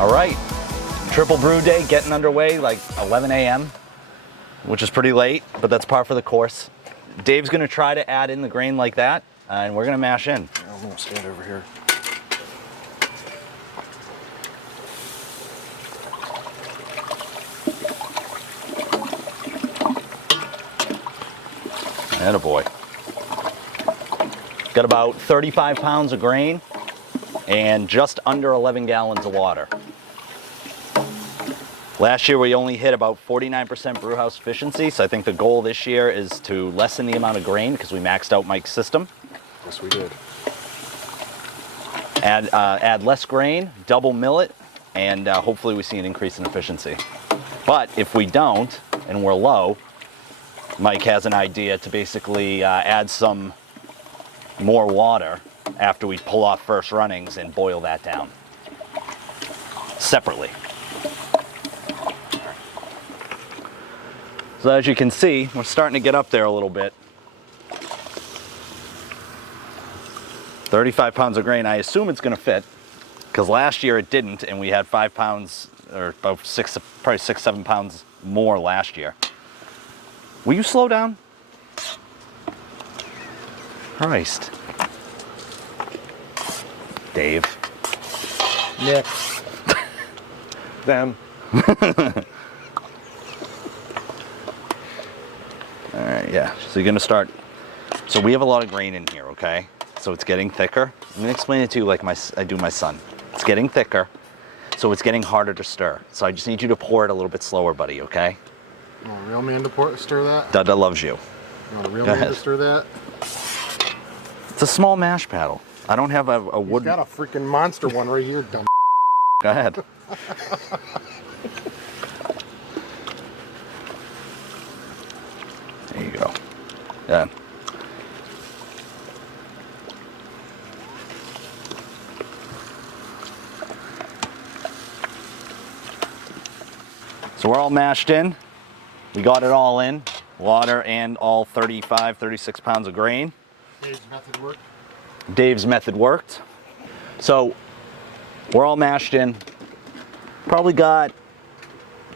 All right, triple brew day getting underway like 11 a.m., which is pretty late, but that's par for the course. Dave's gonna try to add in the grain like that, and we're gonna mash in. I'm gonna stand over here. Attaboy. Got about 35 pounds of grain and just under 11 gallons of water. Last year we only hit about 49% brewhouse efficiency, so I think the goal this year is to lessen the amount of grain because we maxed out Mike's system. Yes, we did. Add less grain, double millet, and hopefully we see an increase in efficiency. But if we don't, and we're low, Mike has an idea to basically add some more water after we pull off first runnings and boil that down separately. So as you can see, we're starting to get up there a little bit. 35 pounds of grain, I assume it's gonna fit, because last year it didn't, and we had 5 pounds, or about probably 6-7 pounds more last year. Will you slow down? Christ. Dave. Nick. Them. All right, yeah, so you're gonna start. So we have a lot of grain in here, okay? So it's getting thicker. I'm gonna explain it to you like I do my son. It's getting thicker, so it's getting harder to stir. So I just need you to pour it a little bit slower, buddy, okay? You want a real man to stir that? Dada loves you. You want a real man to stir that? It's a small mash paddle. I don't have a wood. He's got a freaking monster one right here, dumb. Go ahead. There you go. Yeah. So we're all mashed in. We got it all in, water and all 35, 36 pounds of grain. Dave's method worked. Dave's method worked. So we're all mashed in. Probably got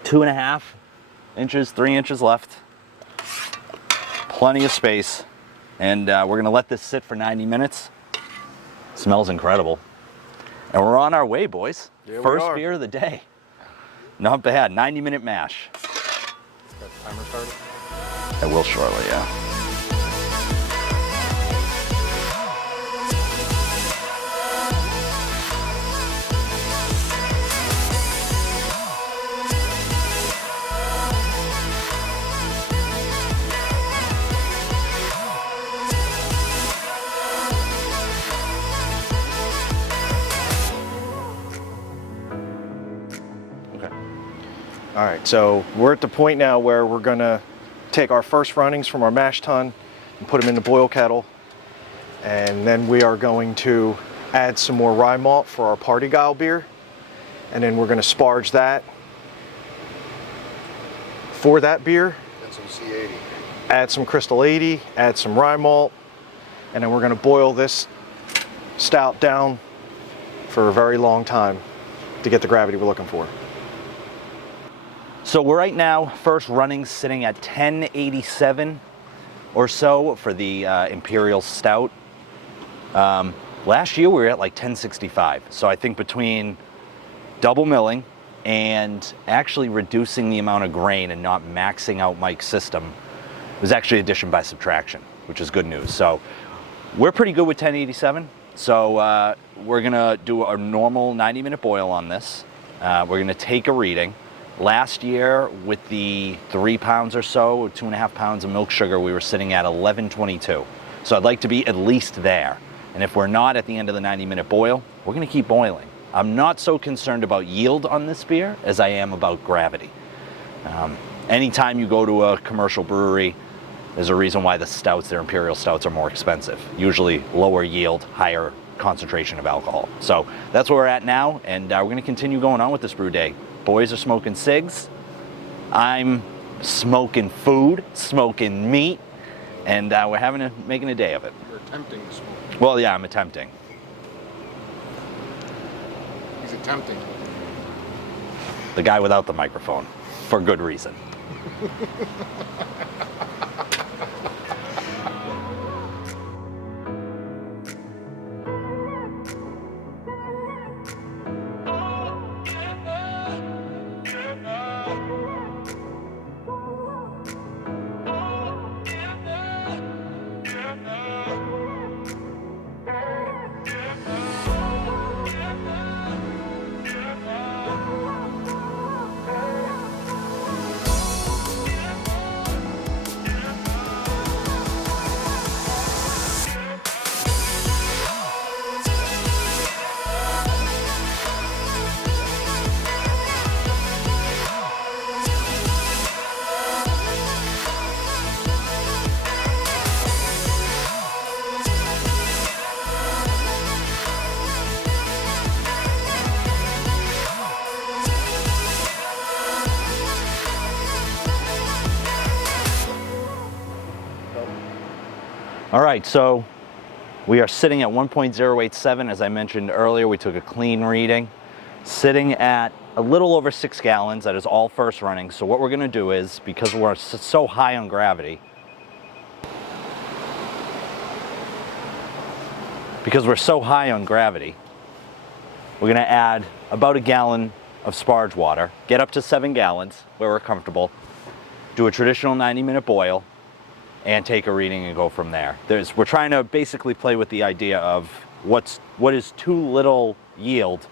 2.5 inches, 3 inches left. Plenty of space. And we're gonna let this sit for 90 minutes. Smells incredible. And we're on our way, boys. Yeah, First beer of the day. Not bad, 90-minute mash. Got the timer started? I will shortly, yeah. All right, so we're at the point now where we're gonna take our first runnings from our mash tun and put them in the boil kettle. And then we are going to add some more rye malt for our Partigyle beer. And then we're gonna sparge that for that beer. Add some C80. Add some Crystal 80, add some rye malt, and then we're gonna boil this stout down for a very long time to get the gravity we're looking for. So we're right now, first running sitting at 1087 or so for the Imperial Stout. Last year we were at like 1065. So I think between double milling and actually reducing the amount of grain and not maxing out Mike's system, it was actually addition by subtraction, which is good news. So we're pretty good with 1087. So we're gonna do a normal 90-minute boil on this. We're gonna take a reading. Last year, with the 3 pounds or so, or 2.5 pounds of milk sugar, we were sitting at 1122. So I'd like to be at least there. And if we're not at the end of the 90-minute boil, we're gonna keep boiling. I'm not so concerned about yield on this beer as I am about gravity. Anytime you go to a commercial brewery, there's a reason why the stouts, their Imperial Stouts, are more expensive. Usually lower yield, higher concentration of alcohol. So that's where we're at now, and we're gonna continue going on with this brew day. Boys are smoking cigs. I'm smoking food, smoking meat, and we're making a day of it. You're attempting to smoke. Well, yeah, I'm attempting. He's attempting. the guy without the microphone, for good reason. All right, so we are sitting at 1.087. As I mentioned earlier, we took a clean reading, sitting at a little over 6 gallons. That is all first running. So what we're gonna do is, because we're so high on gravity, we're gonna add about a gallon of sparge water, get up to 7 gallons where we're comfortable, do a traditional 90-minute boil, and take a reading and go from there. We're trying to basically play with the idea of what is too little yield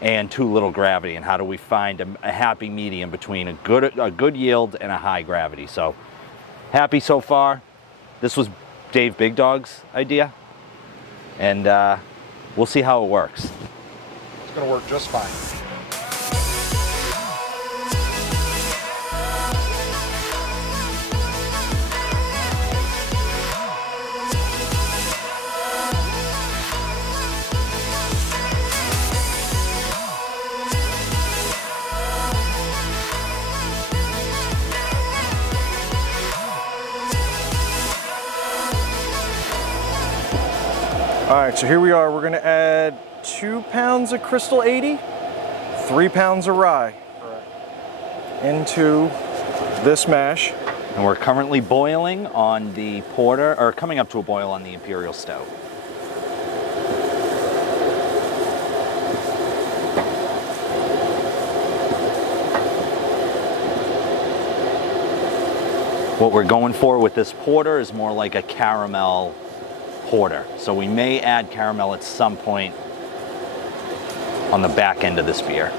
and too little gravity, and how do we find a happy medium between a good yield and a high gravity. So happy so far. This was Dave Big Dawg's idea, and we'll see how it works. It's going to work just fine. All right, so here we are. We're gonna add 2 pounds of Crystal 80, 3 pounds of rye into this mash. And we're currently boiling on the porter, or coming up to a boil on the Imperial Stout. What we're going for with this porter is more like a caramel porter. So we may add caramel at some point on the back end of this beer.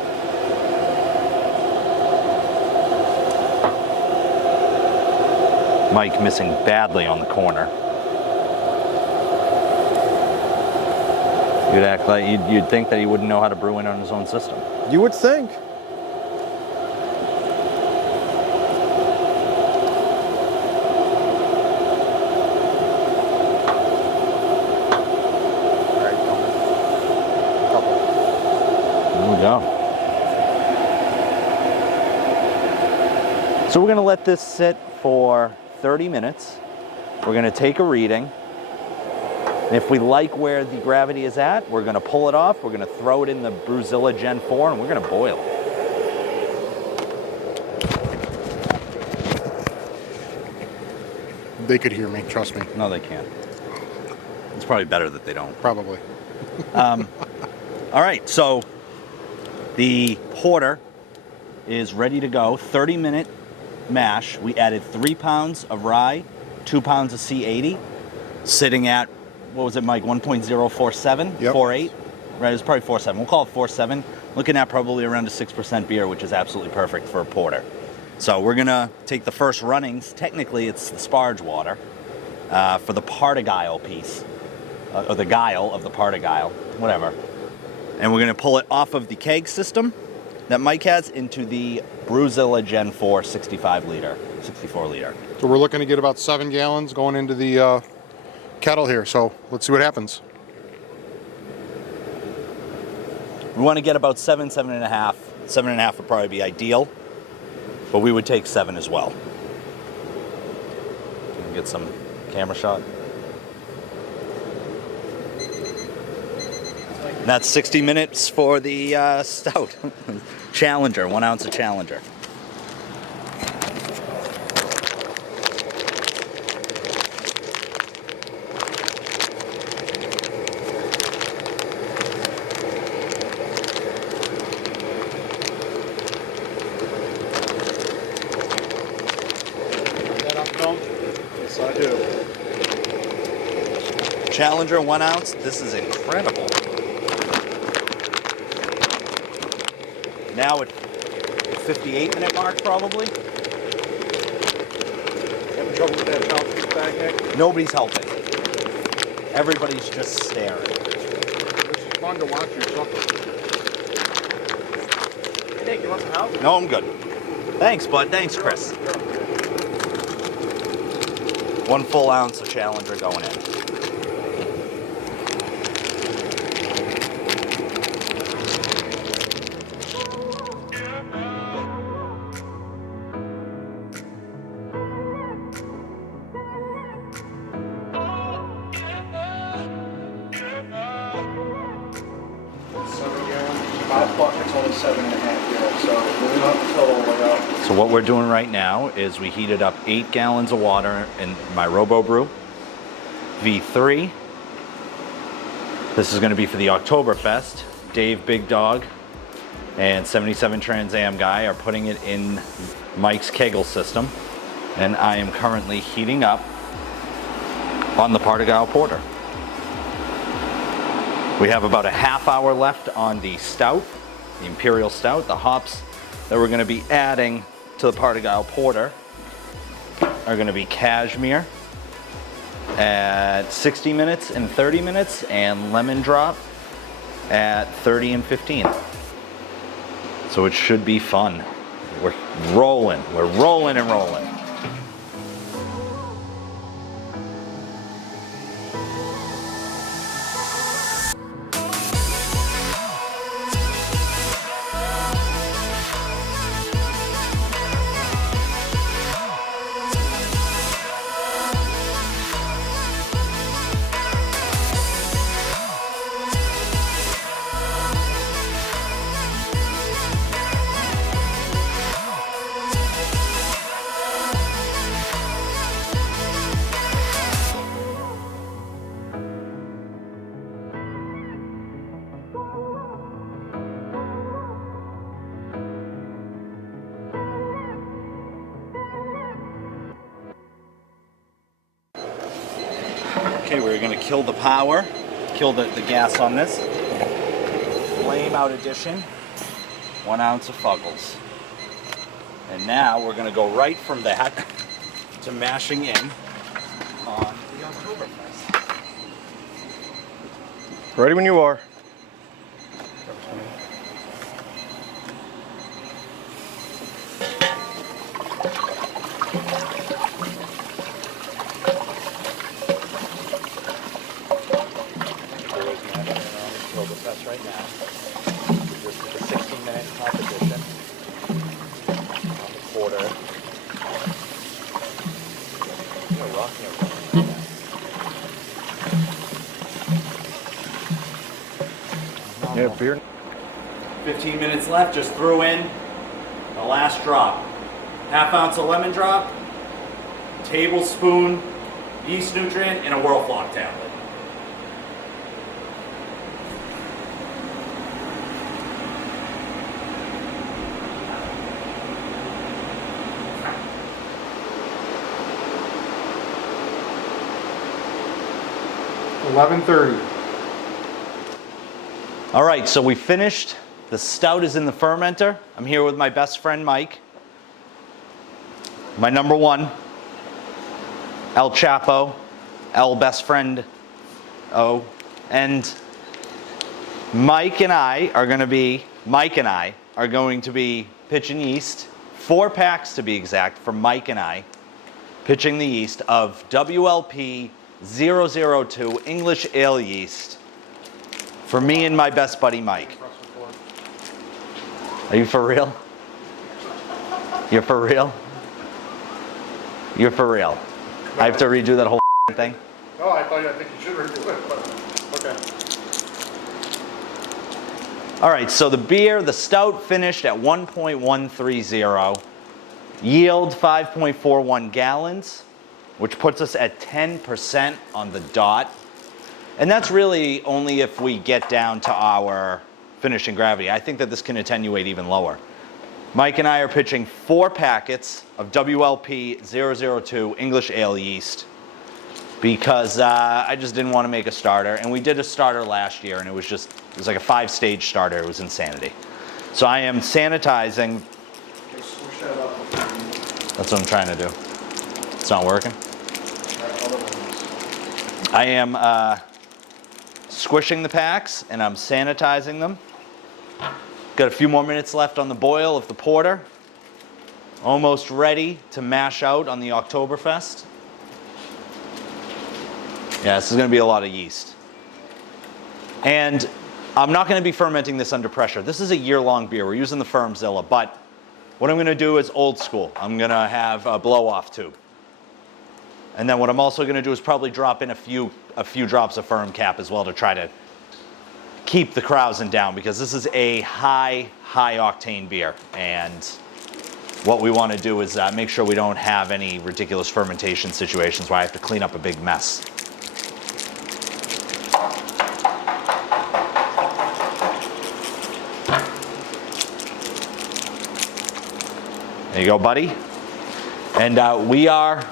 Mike missing badly on the corner. You'd act like you'd think that he wouldn't know how to brew in on his own system. You would think. So we're gonna let this sit for 30 minutes. We're gonna take a reading. And if we like where the gravity is at, we're gonna pull it off, we're gonna throw it in the Brewzilla Gen 4, and we're gonna boil it. They could hear me, trust me. No, they can't. It's probably better that they don't. Probably. All right, so the porter is ready to go. 30-minute mash. We added 3 pounds of rye, 2 pounds of C80, sitting at, what was it, Mike, 1.047? Yep. 48? Right, it's probably 4.7. We'll call it 4.7. Looking at probably around a 6% beer, which is absolutely perfect for a porter. So we're gonna take the first runnings. Technically, it's the sparge water for the Partigyle piece, or the guile of the Partigyle, whatever. And we're gonna pull it off of the keg system that Mike has into the Brewzilla Gen 4 64 liter. So we're looking to get about 7 gallons going into the kettle here. So let's see what happens. We want to get about 7, 7.5. 7.5 would probably be ideal, but we would take 7 as well. Can we get some camera shot? And that's 60 minutes for the stout. Challenger, 1 ounce of Challenger. Yes, I do. Challenger, 1 ounce. This is incredible. Now at 58-minute mark, probably. Having trouble with that mouthpiece bag, Nick? Nobody's helping. Everybody's just staring. This is fun to watch you suffer. Hey, Nick, you want some help? No, I'm good. Thanks, bud. Thanks, Chris. 1 full ounce of Challenger going in. It's only 7.5 here, so we're not to fill all the way up. So what we're doing right now is we heated up 8 gallons of water in my Brew V3. This is going to be for the Oktoberfest. Dave, Big Dawg, and 77 Trans Am guy are putting it in Mike's Keggle system, and I am currently heating up on the Partigyle Porter. We have about a half hour left on the stout, the Imperial Stout. The hops that we're going to be adding to the Partigyle Porter are going to be Cashmere at 60 minutes and 30 minutes, and Lemon Drop at 30 and 15. So it should be fun. We're rolling and rolling. Okay, we're going to kill the power, kill the gas on this. Flame out edition, 1 ounce of Fuggles. And now we're going to go right from that to mashing in on the Oktoberfest. Ready when you are. Oktoberfest right now. We just did a 16-minute competition on the quarter. You're rocking it. Yeah, beer. 15 minutes left, just threw in the last drop. Half ounce of lemon drop, tablespoon yeast nutrient, and a Whirlfloc tablet. $11:30. All right, so we finished. The stout is in the fermenter. I'm here with my best friend, Mike. My number one, El Chapo, El best friend, O. And Mike and I are going to be pitching yeast, 4 packs to be exact, for Mike and I, pitching the yeast of WLP 002 English Ale yeast for me and my best buddy Mike. Are you for real? You're for real? You're for real. I have to redo that whole thing? Oh, I think you should redo it, but okay. All right, so the beer, the stout finished at 1.130, yield 5.41 gallons, which puts us at 10% on the dot. And that's really only if we get down to our finishing gravity. I think that this can attenuate even lower. Mike and I are pitching 4 packets of WLP 002 English ale yeast because I just didn't want to make a starter. And we did a starter last year and it was like a 5-stage starter. It was insanity. So I am sanitizing. That's what I'm trying to do. It's not working. I am squishing the packs and I'm sanitizing them. Got a few more minutes left on the boil of the porter. Almost ready to mash out on the Oktoberfest. Yeah, this is going to be a lot of yeast. And I'm not going to be fermenting this under pressure. This is a year-long beer. We're using the Brewzilla, but what I'm going to do is old school. I'm going to have a blow-off tube. And then what I'm also going to do is probably drop in a few drops of firm cap as well to try to keep the krausen down, because this is a high octane beer. And what we want to do is make sure we don't have any ridiculous fermentation situations where I have to clean up a big mess. There you go, buddy. And we are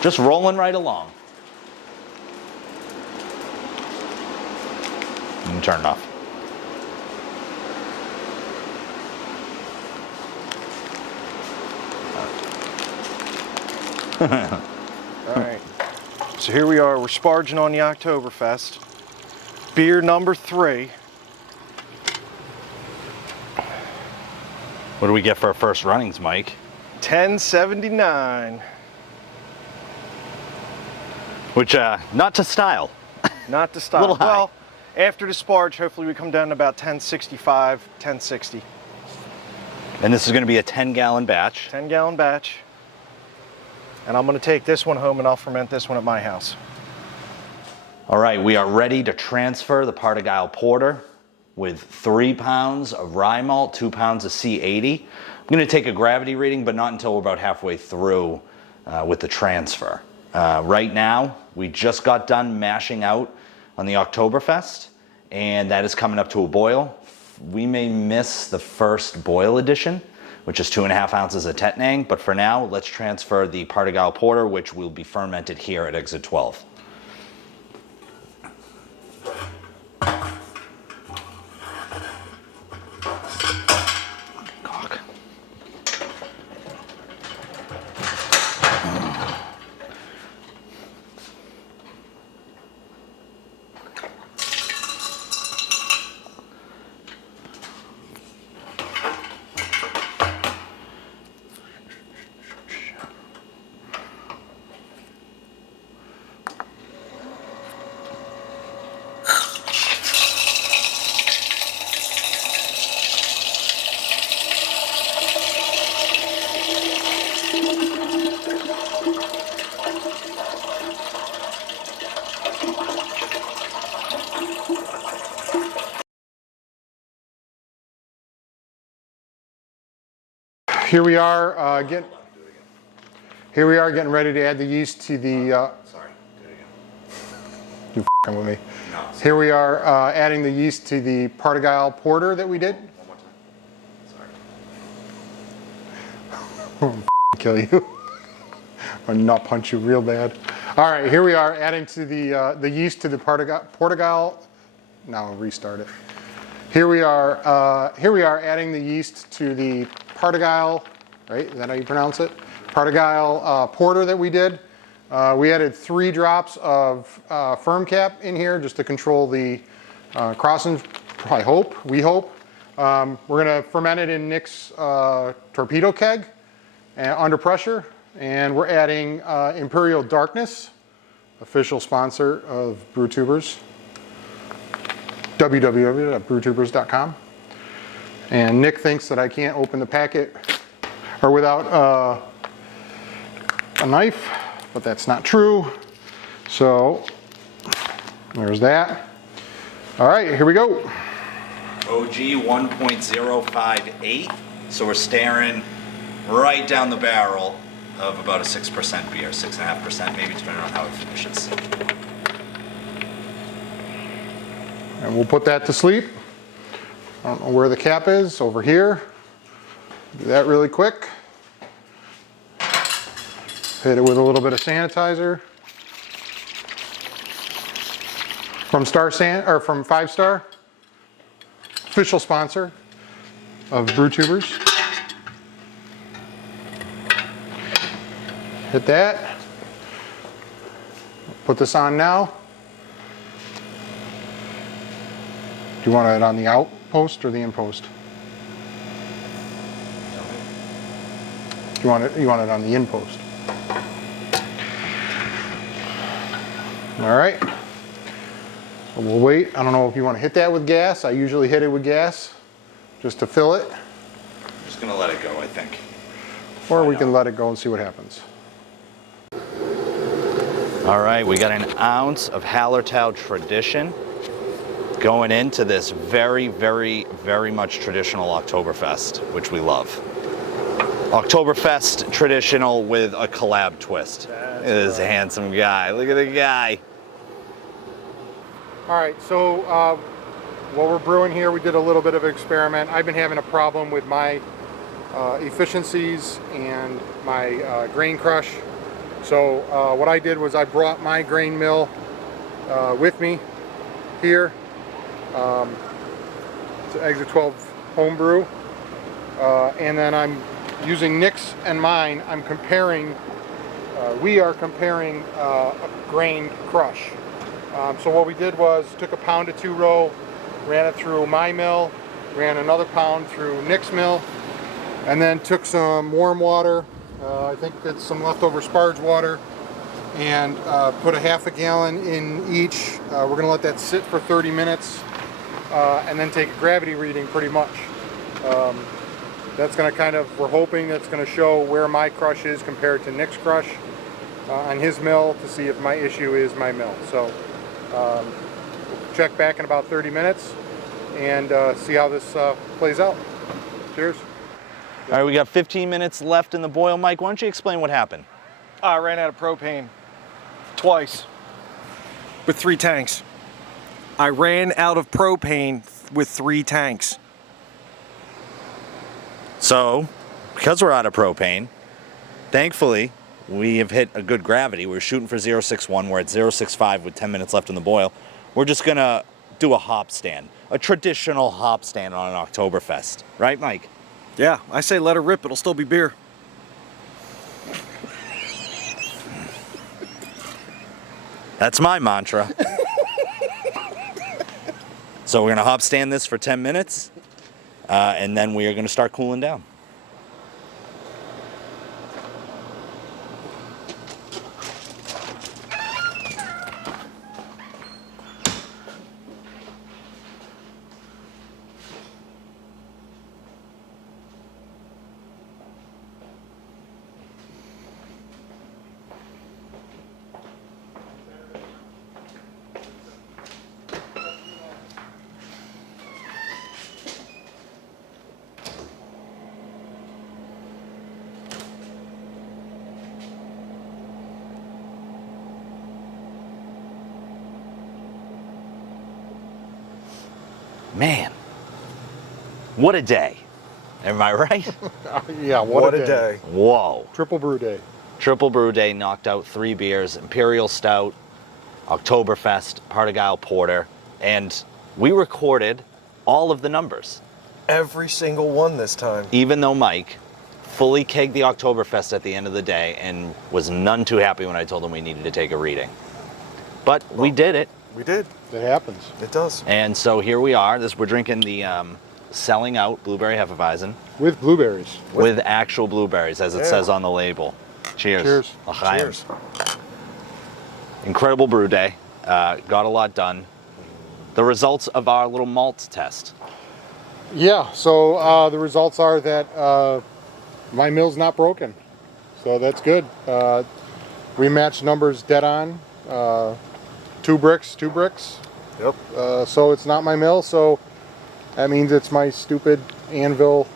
just rolling right along. And turn it off. All right. So here we are. We're sparging on the Oktoberfest. Beer number 3. What do we get for our first runnings, Mike? 1079. Which, not to style. Not to style. A little high. Well, after the sparge, hopefully we come down to about 1065, 1060. And this is going to be a 10-gallon batch. 10-gallon batch. And I'm going to take this one home and I'll ferment this one at my house. All right, we are ready to transfer the Partigyle Porter with 3 pounds of rye malt, 2 pounds of C80. I'm going to take a gravity reading, but not until we're about halfway through with the transfer. Right now, we just got done mashing out on the Oktoberfest, and that is coming up to a boil. We may miss the first boil edition, which is 2.5 ounces of Tettnang, but for now, let's transfer the Partigyle Porter, which will be fermented here at exit 12. Here we are getting ready to add the yeast to the. Sorry, do it again. You f***ing with me. No. Here we are adding the yeast to the Partigyle Porter that we did. One more time. Sorry. I'm f***ing kill you. Or not punch you real bad. All right, here we are adding to the yeast to the Partigyle. Now I'll restart it. Here we are adding the yeast to the Partigyle, right? Is that how you pronounce it? Partigyle Porter that we did. We added 3 drops of firm cap in here just to control the crossings. We hope. We're going to ferment it in Nick's torpedo keg under pressure, and we're adding Imperial Darkness, official sponsor of Brewtubers. www.brewtubers.com. And Nick thinks that I can't open the packet or without a knife, but that's not true. So there's that. All right, here we go. OG 1.058. So we're staring right down the barrel of about a 6% beer, 6.5% maybe, depending on how it finishes. And we'll put that to sleep. I don't know where the cap is, over here. Do that really quick. Hit it with a little bit of sanitizer. From from 5 Star, official sponsor of Brewtubers. Hit that. Put this on now. Do you want it on the outpost or the inpost? You want it on the inpost. All right. So we'll wait. I don't know if you want to hit that with gas. I usually hit it with gas just to fill it. I'm just gonna let it go, I think. Or we can let it go and see what happens. All right, we got an ounce of Hallertau Tradition going into this very, very, very much traditional Oktoberfest, which we love. Oktoberfest traditional with a collab twist. Look at this handsome guy. Look at the guy. All right, so while we're brewing here, we did a little bit of an experiment. I've been having a problem with my efficiencies and my grain crush. So what I did was I brought my grain mill with me here. It's an Exit 12 Homebrew. And then I'm using Nick's and mine. I'm comparing, we are comparing a grain crush. So what we did was took a pound of 2-row, ran it through my mill, ran another pound through Nick's mill, and then took some warm water, I think it's some leftover sparge water, and put a half a gallon in each. We're going to let that sit for 30 minutes and then take a gravity reading pretty much. That's going to kind of, we're hoping that's going to show where my crush is compared to Nick's crush on his mill to see if my issue is my mill. So we'll check back in about 30 minutes and see how this plays out. Cheers. All right, we got 15 minutes left in the boil. Mike, why don't you explain what happened? I ran out of propane twice with 3 tanks. I ran out of propane with 3 tanks. So, because we're out of propane, thankfully, we have hit a good gravity. We're shooting for 0.61. We're at 0.65 with 10 minutes left in the boil. We're just going to do a hop stand, a traditional hop stand on an Oktoberfest. Right, Mike? Yeah, I say let her rip. It'll still be beer. That's my mantra. So we're going to hop stand this for 10 minutes, and then we are going to start cooling down. Man, what a day. Am I right? Yeah, what a day. Whoa. Triple brew day. Triple brew day, knocked out 3 beers, Imperial Stout, Oktoberfest, Partigyle Porter, and we recorded all of the numbers. Every single one this time. Even though Mike fully kegged the Oktoberfest at the end of the day and was none too happy when I told him we needed to take a reading. But we did it. We did. It happens. It does. And so here we are. We're drinking the Selling Out Blueberry Hefeweizen. With blueberries. With actual blueberries, as it says on the label. Cheers. Cheers. L'chaim. Cheers. Incredible brew day. Got a lot done. The results of our little malt test. Yeah, so the results are that my mill's not broken. So that's good. We matched numbers dead on. 2 bricks. Yep. So it's not my mill. So That means it's my stupid Anvil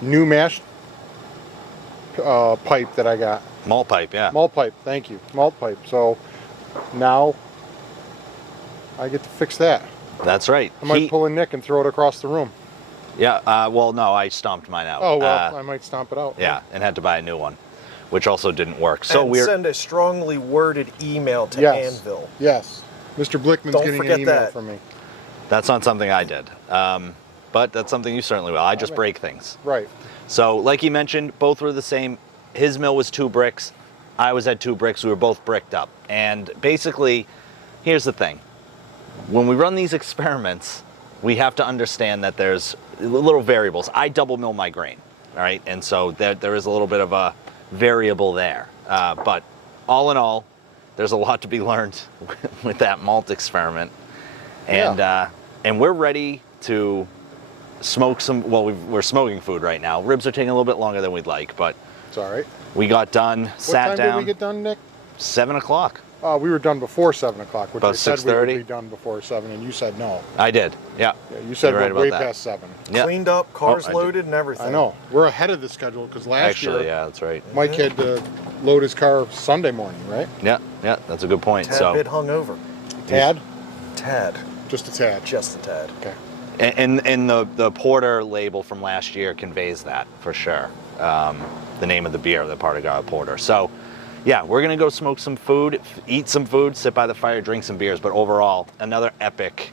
new mash pipe that I got. Malt pipe, yeah. Malt pipe, thank you. Malt pipe. So now I get to fix that. That's right. I might pull a Nick and throw it across the room. Yeah, well, no, I stomped mine out. Oh, well, I might stomp it out. Yeah, and had to buy a new one, which also didn't work. So and send a strongly worded email to Anvil. Yes. Mr. Blickman's Don't getting forget an email that. from me. That's not something I did. But that's something you certainly will. I just break things. Right. So, like you mentioned, both were the same. His mill was 2 bricks. I was at 2 bricks. We were both bricked up. And basically, here's the thing. When we run these experiments, we have to understand that there's little variables. I double mill my grain, all right? And so there is a little bit of a variable there. But all in all, there's a lot to be learned with that malt experiment. And, and we're ready to smoke some, well, we're smoking food right now. Ribs are taking a little bit longer than we'd like, but it's all right. We got done, sat down. What time did we get done, Nick? 7 o'clock. We were done before 7 o'clock, which About I said 6:30? we would be done before 7, and you said no. I did, yeah. You said You're right we're way about that. past 7. Yep. Cleaned up, cars I loaded, and everything. I know. We're ahead of the schedule because last year, yeah, that's right. Mike had to load his car Sunday morning, right? Yeah, that's a good point. Tad bit hungover. Tad? Tad. Just a tad. Just a tad. Okay. And the Porter label from last year conveys that, for sure. The name of the beer, the Partigyle Porter. So, yeah, we're going to go smoke some food, eat some food, sit by the fire, drink some beers. But overall, another epic,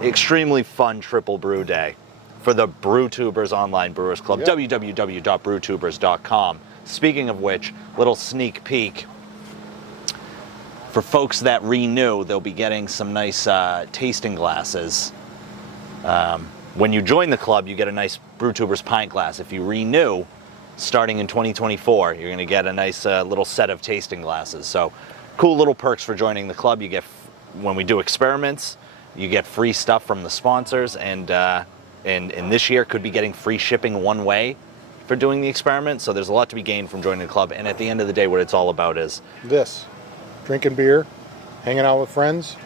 extremely fun triple brew day for the Brewtubers Online Brewers Club, www.brewtubers.com. Speaking of which, little sneak peek. For folks that renew, they'll be getting some nice tasting glasses. When you join the club, you get a nice Brewtubers pint glass. If you renew, starting in 2024, you're going to get a nice little set of tasting glasses. So, cool little perks for joining the club. You get, when we do experiments, you get free stuff from the sponsors, and this year could be getting free shipping one way for doing the experiment. So there's a lot to be gained from joining the club. And at the end of the day, what it's all about is this: drinking beer, hanging out with friends,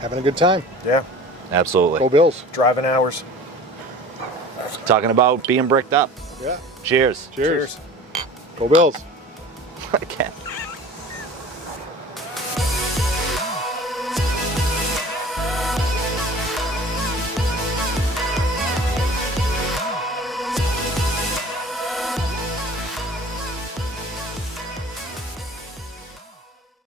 having a good time. Yeah. absolutely Go Bills. Driving hours. talking about being bricked up. Yeah. Cheers. Cheers. Go Bills.